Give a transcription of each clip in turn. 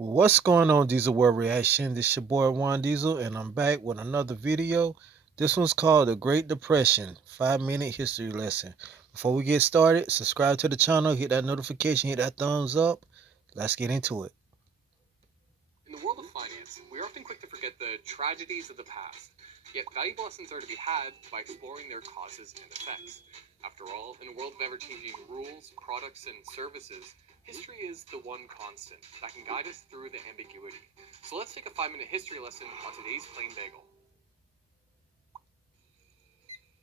What's going on, Diesel World Reaction? This your boy Juan Diesel, and I'm back with another video. This one's called The Great Depression 5-minute history lesson. Before we get started, subscribe to the channel, hit that notification, hit that thumbs up. Let's get into it. In the world of finance, we are often quick to forget the tragedies of the past, yet valuable lessons are to be had by exploring their causes and effects. After all, in a world of ever-changing rules, products, and services, history is the one constant that can guide us through the ambiguity. So let's take a 5-minute history lesson on today's Plain Bagel.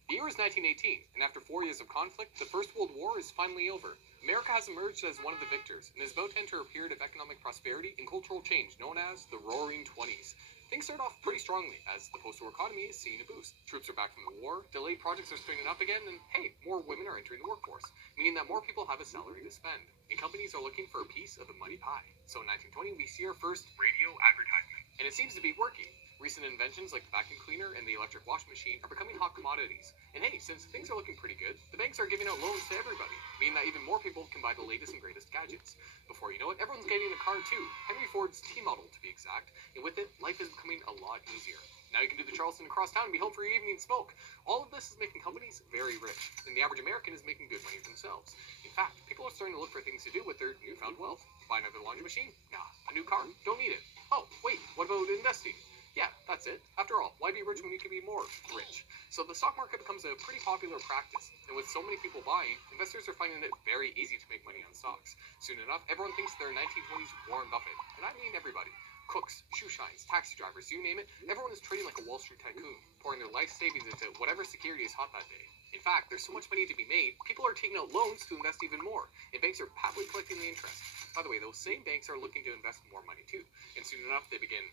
The year is 1918, and after 4 years of conflict, the First World War is finally over. America has emerged as one of the victors and is about to enter a period of economic prosperity and cultural change known as the Roaring Twenties. Things start off pretty strongly as the post-war economy is seeing a boost. Troops are back from the war, delayed projects are springing up again, and hey, more women are entering the workforce, meaning that more people have a salary to spend, and companies are looking for a piece of the money pie. So in 1920, we see our first radio advertisement, and it seems to be working. Recent inventions like the vacuum cleaner and the electric washing machine are becoming hot commodities. And hey, since things are looking pretty good, the banks are giving out loans to everybody, meaning that even more people can buy the latest and greatest gadgets. Before you know it, everyone's getting a car too, Henry Ford's T-model to be exact, and with it, life is becoming a lot easier. Now you can do the Charleston across town and be home for your evening smoke. All of this is making companies very rich, and the average American is making good money themselves. In fact, people are starting to look for things to do with their newfound wealth. Buy another laundry machine? Nah. A new car? Don't need it. Oh, wait, what about investing? Yeah, that's it. After all, why be rich when you can be more rich? So the stock market becomes a pretty popular practice, and with so many people buying, investors are finding it very easy to make money on stocks. Soon enough, everyone thinks they're 1920s Warren Buffett, and I mean everybody. Cooks, shoe shines, taxi drivers, you name it, everyone is trading like a Wall Street tycoon, pouring their life savings into whatever security is hot that day. In fact, there's so much money to be made, people are taking out loans to invest even more, and banks are happily collecting the interest. By the way, those same banks are looking to invest more money too, and soon enough they begin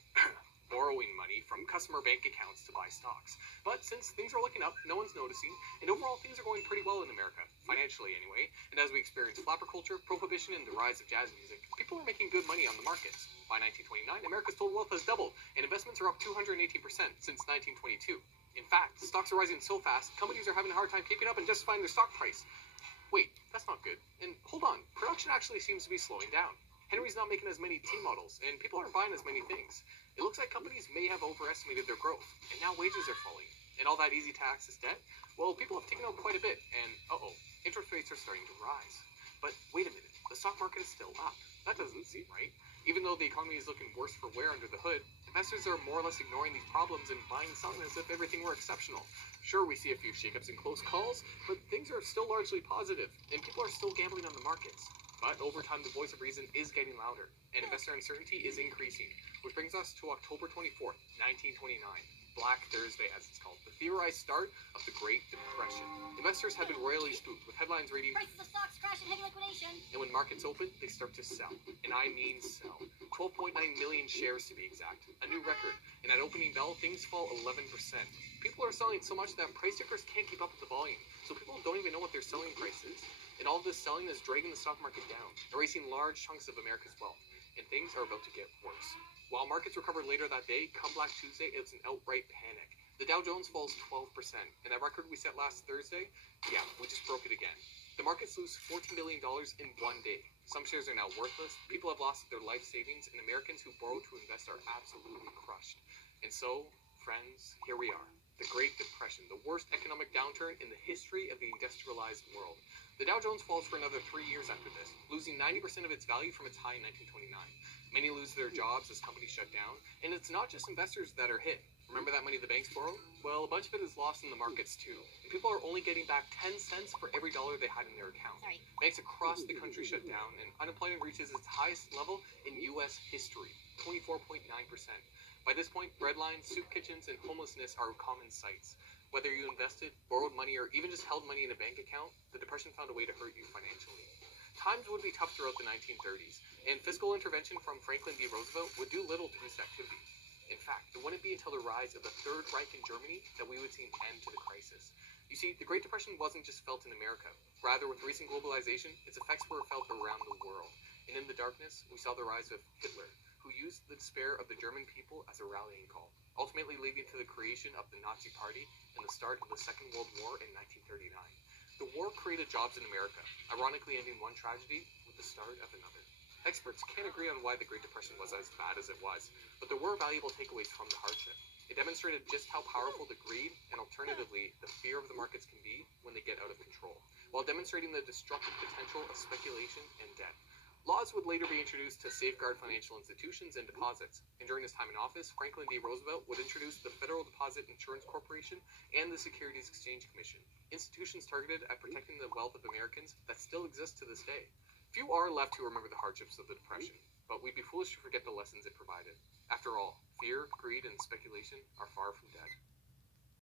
borrowing money from customer bank accounts to buy stocks. But since things are looking up, no one's noticing, and overall things are going pretty well in America, financially anyway, and as we experience flapper culture, prohibition, and the rise of jazz music, people are making good money on the markets. By 1929, America's total wealth has doubled, and investments are up 218% since 1922. In fact, stocks are rising so fast, companies are having a hard time keeping up and justifying their stock price. Wait, that's not good. And hold on, production actually seems to be slowing down. Henry's not making as many T models, and people aren't buying as many things. It looks like companies may have overestimated their growth, and now wages are falling. And all that easy to access debt? Well, people have taken out quite a bit, and interest rates are starting to rise. But wait a minute, the stock market is still up. That doesn't seem right. Even though the economy is looking worse for wear under the hood, investors are more or less ignoring these problems and buying and selling as if everything were exceptional. Sure, we see a few shakeups and close calls, but things are still largely positive, and people are still gambling on the markets. But over time, the voice of reason is getting louder, and investor uncertainty is increasing, which brings us to October 24th, 1929. Black Thursday, as it's called, the theorized start of the Great Depression. Investors have been royally spooked, with headlines reading, "Prices of stocks crashing, heavy liquidation." And when markets open, they start to sell. And I mean sell. 12.9 million shares to be exact. A new record. And at opening bell, things fall 11%. People are selling so much that price takers can't keep up with the volume. So people don't even know what their selling price is. And all this selling is dragging the stock market down, erasing large chunks of America's wealth. And things are about to get worse. While markets recovered later that day, come Black Tuesday, it's an outright panic. The Dow Jones falls 12%. And that record we set last Thursday, yeah, we just broke it again. The markets lose $14 billion in one day. Some shares are now worthless, people have lost their life savings, and Americans who borrow to invest are absolutely crushed. And so, friends, here we are. The Great Depression, the worst economic downturn in the history of the industrialized world. The Dow Jones falls for another 3 years after this, losing 90% of its value from its high in 1929. Many lose their jobs as companies shut down, and it's not just investors that are hit. Remember that money the banks borrowed? Well, a bunch of it is lost in the markets too. And people are only getting back 10 cents for every dollar they had in their account. Sorry. Banks across the country shut down, and unemployment reaches its highest level in U.S. history, 24.9%. By this point, breadlines, soup kitchens, and homelessness are common sights. Whether you invested, borrowed money, or even just held money in a bank account, the Depression found a way to hurt you financially. Times would be tough throughout the 1930s, and fiscal intervention from Franklin D. Roosevelt would do little to boost activity. In fact, it wouldn't be until the rise of the Third Reich in Germany that we would see an end to the crisis. You see, the Great Depression wasn't just felt in America. Rather, with recent globalization, its effects were felt around the world. And in the darkness, we saw the rise of Hitler, who used the despair of the German people as a rallying call, ultimately leading to the creation of the Nazi Party and the start of the Second World War in 1939. The war created jobs in America, ironically ending one tragedy with the start of another. Experts can't agree on why the Great Depression was as bad as it was, but there were valuable takeaways from the hardship. It demonstrated just how powerful the greed and, alternatively, the fear of the markets can be when they get out of control, while demonstrating the destructive potential of speculation and debt. Laws would later be introduced to safeguard financial institutions and deposits, and during his time in office, Franklin D. Roosevelt would introduce the Federal Deposit Insurance Corporation and the Securities Exchange Commission, institutions targeted at protecting the wealth of Americans that still exist to this day. Few are left who remember the hardships of the Depression, but we'd be foolish to forget the lessons it provided. After all, fear, greed, and speculation are far from dead.